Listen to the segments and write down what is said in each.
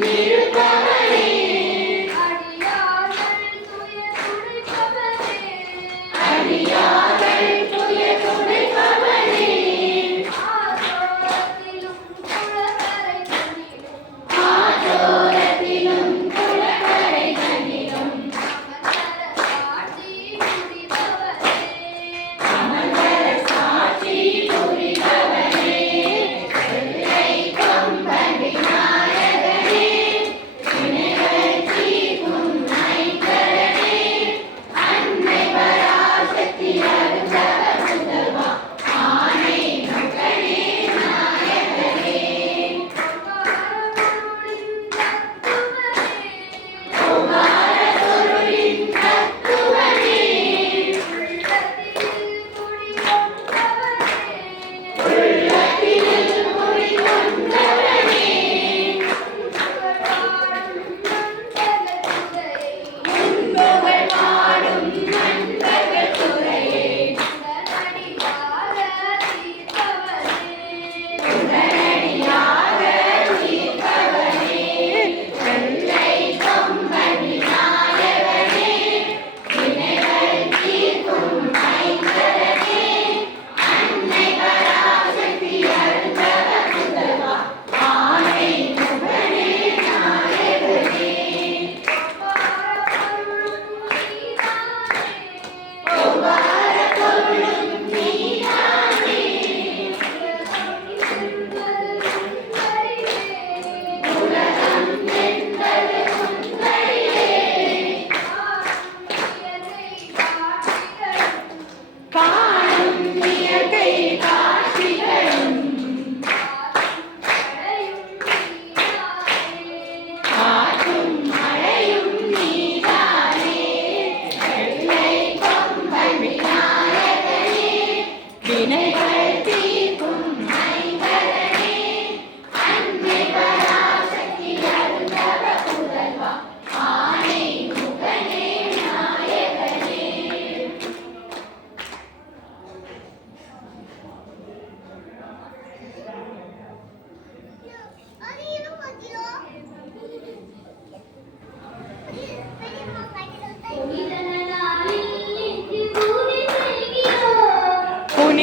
me.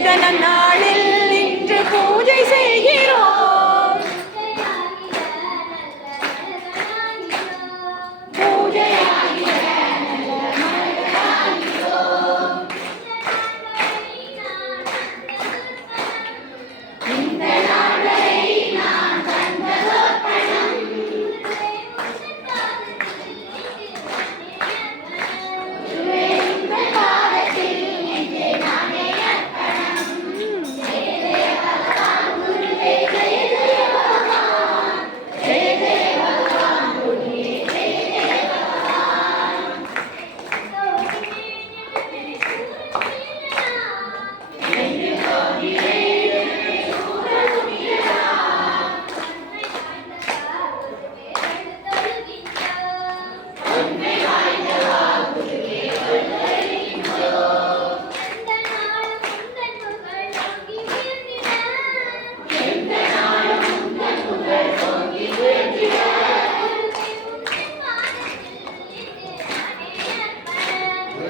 ಇದನ ನಾಳೆ